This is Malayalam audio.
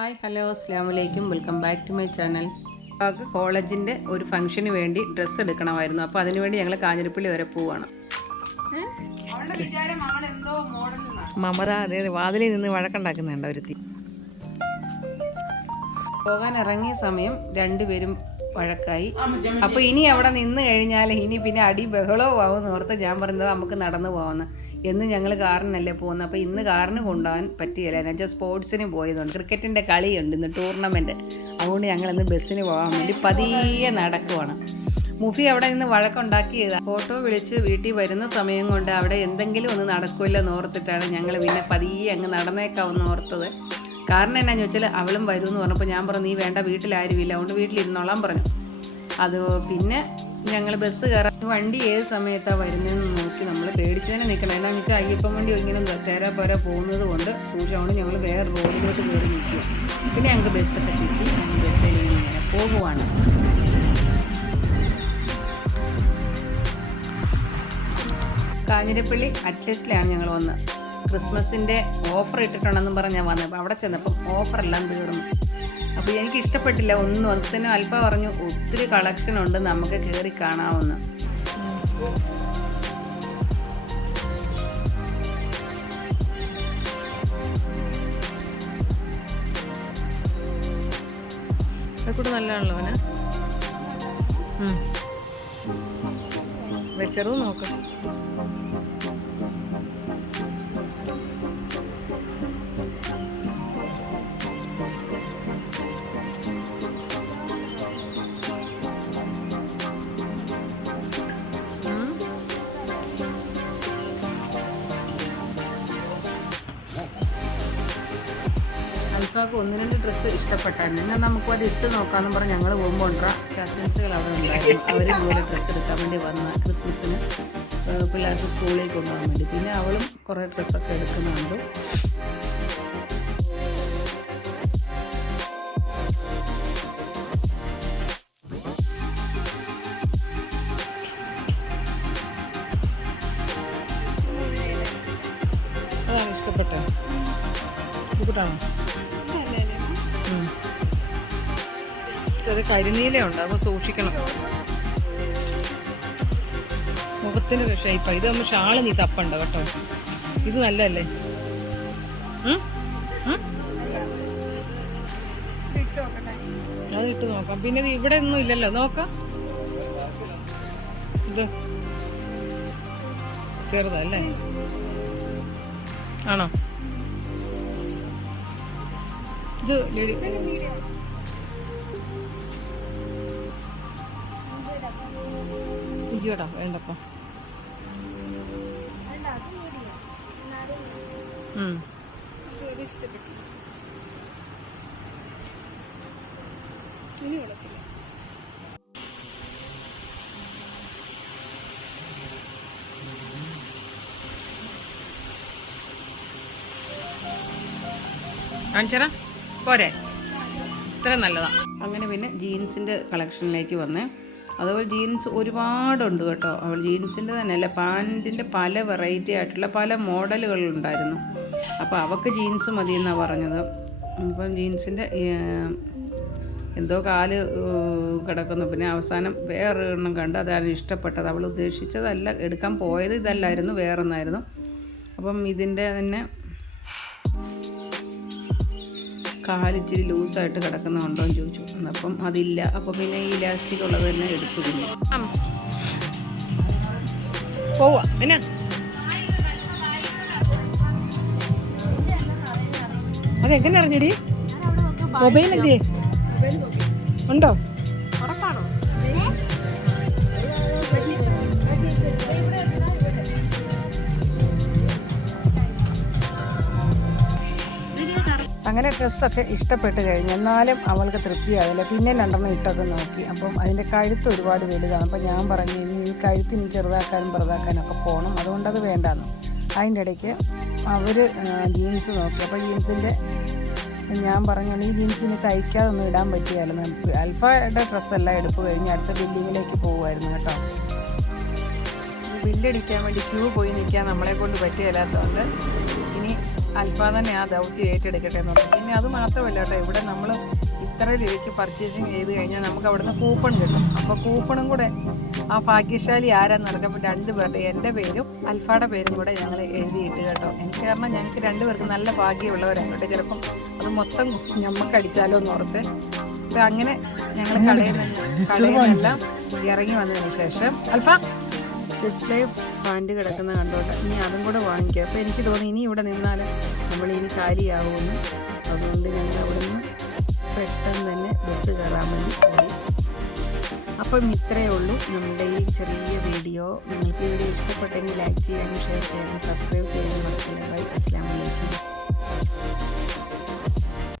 ഹായ് ഹലോ അസ്സലാമലൈക്കും welcome back to my channel. അവർക്ക് കോളേജിൻ്റെ ഒരു ഫംഗ്ഷന് വേണ്ടി ഡ്രസ്സ് എടുക്കണമായിരുന്നു. അപ്പോൾ അതിനുവേണ്ടി ഞങ്ങൾ കാഞ്ഞിരപ്പള്ളി വരെ പോവാണ്. മമത അതെ വാതിലിൽ നിന്ന് വഴക്കുണ്ടാക്കുന്നുണ്ട് ഒരുത്തി. പോകാൻ ഇറങ്ങിയ സമയം രണ്ടുപേരും വഴക്കായി. അപ്പോൾ ഇനി അവിടെ നിന്ന് കഴിഞ്ഞാൽ ഇനി പിന്നെ അടി ബഹളവും ആവുമെന്ന് ഓർത്ത് ഞാൻ പറഞ്ഞത് നമുക്ക് നടന്നു പോകാമെന്ന്. എന്ന് ഞങ്ങൾ കാറിനല്ലേ പോകുന്നത്. അപ്പോൾ ഇന്ന് കാറിന് കൊണ്ടുപോകാൻ പറ്റിയില്ല. എന്നുവെച്ചാൽ സ്പോർട്സിന് പോയതുകൊണ്ട് ക്രിക്കറ്റിൻ്റെ കളിയുണ്ട് ഇന്ന് ടൂർണമെൻറ്റ്. അതുകൊണ്ട് ഞങ്ങളിന്ന് ബസ്സിന് പോകാൻ വേണ്ടി പതിയെ നടക്കുവാണ്. മുഫി അവിടെ നിന്ന് വഴക്കുണ്ടാക്കിയതാണ്. ഫോട്ടോ വിളിച്ച് വീട്ടിൽ വരുന്ന സമയം കൊണ്ട് അവിടെ എന്തെങ്കിലും ഒന്ന് നടക്കില്ലെന്ന് ഓർത്തിട്ടാണ് ഞങ്ങൾ പിന്നെ പതിയെ അങ്ങ് നടന്നേക്കാമെന്ന് ഓർത്തത്. കാരണം എന്നാന്ന് ചോദിച്ചാൽ അവളും വരുമെന്ന് പറഞ്ഞപ്പോൾ ഞാൻ പറഞ്ഞു നീ വേണ്ട വീട്ടിലാരുമില്ല അതുകൊണ്ട് വീട്ടിലിരുന്നോളാൻ പറഞ്ഞു. അത് പിന്നെ ഞങ്ങൾ ബസ് കയറാൻ വണ്ടി ഏത് സമയത്താണ് വരുന്നതെന്ന് നോക്കി നമ്മൾ പേടിച്ചതിനെ നിൽക്കണം. എന്താണെന്ന് വെച്ചാൽ അയ്യപ്പൻ വണ്ടി ഇങ്ങനെ തേരാ പോരാ പോകുന്നത് കൊണ്ട് സൂക്ഷിച്ചുകൊണ്ട് ഞങ്ങൾ വേറെ റോഡിലോട്ട് കയറി നിൽക്കുക. പിന്നെ ഞങ്ങൾക്ക് ബസ്സൊക്കെ കിട്ടി. ഞങ്ങൾ ബസ്സിൽ ഇങ്ങനെ പോകുവാണ്. കാഞ്ഞിരപ്പള്ളി അറ്റ്ലസ്റ്റിലാണ് ഞങ്ങൾ വന്നത്. ക്രിസ്മസിൻ്റെ ഓഫർ ഇട്ടിട്ടുണ്ടെന്നും പറഞ്ഞാൽ വന്നത്. അപ്പോൾ അവിടെ ചെന്നപ്പം ഓഫറെല്ലാം തീർന്നു. അപ്പോൾ എനിക്ക് ഇഷ്ടപ്പെട്ടില്ല ഒന്നും. അത് തന്നെ അൽഫ പറഞ്ഞു ഒത്തിരി കളക്ഷൻ ഉണ്ട് നമുക്ക് കയറി കാണാമെന്ന്. അതൊക്കെ നല്ലതാണല്ലോ അവന് വെച്ചറും നോക്കാം. അൽഫാക്ക് ഒന്ന് രണ്ട് ഡ്രസ്സ് ഇഷ്ടപ്പെട്ടായിരുന്നു. എന്നാൽ നമുക്കും അത് ഇട്ട് നോക്കാമെന്ന് പറഞ്ഞ് ഞങ്ങൾ പോകുമ്പോൾ കസിൻസുകൾ അവിടെ ഉണ്ടായിരുന്നു. അവർ ഇതുപോലെ ഡ്രസ്സ് എടുക്കാൻ വേണ്ടി വന്ന ക്രിസ്മസിന് പിള്ളേർക്ക് സ്കൂളിൽ കൊണ്ടുപോകാൻ വേണ്ടി. പിന്നെ അവളും കുറേ ഡ്രസ്സൊക്കെ എടുക്കുന്നുണ്ട്. അതാണ് ഇഷ്ടപ്പെട്ടത്. ഇഷ്ടപ്പെട്ടാണോ? ചെറിയ കരിനീലയുണ്ട്, അപ്പോൾ സൂക്ഷിക്കണം. മുഖത്തിന് ഷേപ്പാണ് ഇത്. നമ്മൾ ഷാള് നീ തപ്പണ്ട കേട്ടോ. ഇത് നല്ലതല്ലേ? അത് ഇട്ട് നോക്കാം. പിന്നെ ഇത് ഇവിടെ ഒന്നും ഇല്ലല്ലോ, നോക്കാം. ഇത് ചെറുതല്ലേ? ആണോ? ഇത് ഇയ്യോടാ വേണ്ടപ്പോ. കാണിച്ചറാ പോരെ, ഇത്ര നല്ലതാ. അങ്ങനെ പിന്നെ ജീൻസിൻ്റെ കളക്ഷനിലേക്ക് വന്നേ. അതുപോലെ ജീൻസ് ഒരുപാടുണ്ട് കേട്ടോ. അവൾ ജീൻസിൻ്റെ തന്നെയല്ല, പാൻറ്റിൻ്റെ പല വെറൈറ്റി ആയിട്ടുള്ള പല മോഡലുകളുണ്ടായിരുന്നു. അപ്പോൾ അവൾക്ക് ജീൻസ് മതി എന്നാണ് പറഞ്ഞത്. അപ്പം ജീൻസിൻ്റെ എന്തോ കാല് കിടക്കുന്നു. പിന്നെ അവസാനം വേറൊരെണ്ണം കണ്ട് അതാണ് ഇഷ്ടപ്പെട്ടത്. അവൾ ഉദ്ദേശിച്ചതല്ല, എടുക്കാൻ പോയത് ഇതല്ലായിരുന്നു, വേറൊന്നായിരുന്നു. അപ്പം ഇതിൻ്റെ തന്നെ കാലിച്ചിരി ലൂസായിട്ട് കിടക്കുന്നുണ്ടോ എന്ന് ചോദിച്ചു. അപ്പം അതില്ല. അപ്പോൾ പിന്നെ ഈ ഇലാസ്റ്റിക് ഉള്ളത് തന്നെ എടുത്തു. പിന്നെ പോവാ. പിന്നെ അതെങ്ങനെ അറിഞ്ഞടി? മൊബൈൽ എന്തേ ഉണ്ടോ? അങ്ങനെ ഡ്രസ്സൊക്കെ ഇഷ്ടപ്പെട്ട് കഴിഞ്ഞു. എന്നാലും അവൾക്ക് തൃപ്തിയാവില്ല. പിന്നെ രണ്ടെണ്ണം ഇട്ടൊക്കെ നോക്കി. അപ്പം അതിൻ്റെ കഴുത്ത് ഒരുപാട് വലുതാണ്. അപ്പം ഞാൻ പറഞ്ഞു ഇനി ഈ കഴുത്തിന് ചെറുതാക്കാനും ചെറുതാക്കാനും ഒക്കെ പോകണം, അതുകൊണ്ടത് വേണ്ടാന്ന്. അതിൻ്റെ ഇടയ്ക്ക് അവർ ജീൻസ് നോക്കി. അപ്പോൾ ജീൻസിൻ്റെ ഞാൻ പറഞ്ഞു ഈ ജീൻസിന് തയ്ക്കാതൊന്നും ഇടാൻ പറ്റിയായിരുന്നു. അൽഫയുടെ ഡ്രസ്സെല്ലാം എടുപ്പ് കഴിഞ്ഞ് അടുത്ത ബില്ലിങ്ങിലേക്ക് പോകുമായിരുന്നു കേട്ടോ. ബില്ലടിക്കാൻ വേണ്ടി ക്യൂ പോയി നിൽക്കാൻ നമ്മളെ കൊണ്ട് പറ്റിയല്ലാത്തതുകൊണ്ട് ഇനി അൽഫാ തന്നെ ആ ദൗത്യം ഏറ്റെടുക്കട്ടെ എന്ന് പറഞ്ഞു. പിന്നെ അത് മാത്രമല്ല കേട്ടോ, ഇവിടെ നമ്മൾ ഇത്ര രൂപയ്ക്ക് പർച്ചേസിങ് ചെയ്ത് കഴിഞ്ഞാൽ നമുക്ക് അവിടുന്ന് കൂപ്പൺ കിട്ടും. അപ്പോൾ കൂപ്പണും കൂടെ ആ ഭാഗ്യശാലി ആരാന്ന് പറഞ്ഞപ്പോൾ 2 പേരുടെ, എൻ്റെ പേരും അൽഫായുടെ പേരും കൂടെ ഞങ്ങൾ എഴുതിയിട്ട് കേട്ടോ. എനിക്ക് കാരണം ഞങ്ങൾക്ക് 2 പേർക്ക് നല്ല ഭാഗ്യമുള്ളവരാണ് കേട്ടോ. ചിലപ്പം അത് മൊത്തം നമുക്ക് അടിച്ചാലോ എന്ന് ഓർത്ത്. അപ്പോൾ അങ്ങനെ ഞങ്ങൾ കടയിൽ നിന്നെല്ലാം ഇറങ്ങി വന്നതിന് ശേഷം അൽഫ ഡിസ്പ്ലേ പാൻറ്റ് കിടക്കുന്ന കണ്ടോട്ടെ, ഇനി അതും കൂടെ വാങ്ങിക്കുക. അപ്പോൾ എനിക്ക് തോന്നി ഇനി ഇവിടെ നിന്നാൽ നമ്മളിനി കാലിയാവുമെന്ന്. അതുകൊണ്ട് ഞങ്ങൾ അവിടെ നിന്ന് പെട്ടെന്ന് തന്നെ ബസ് കയറാൻ വേണ്ടി പോയി. അപ്പം ഇത്രയേ ഉള്ളൂ നമ്മുടെ ഈ ചെറിയ വീഡിയോ. നിങ്ങൾക്ക് വീഡിയോ ഇഷ്ടപ്പെട്ടെങ്കിൽ ലൈക്ക് ചെയ്യാനും ഷെയർ ചെയ്യാനും സബ്സ്ക്രൈബ് ചെയ്യാനും മറക്കല്ലേ. ബൈ. അസ്സലാമു അലൈക്കും.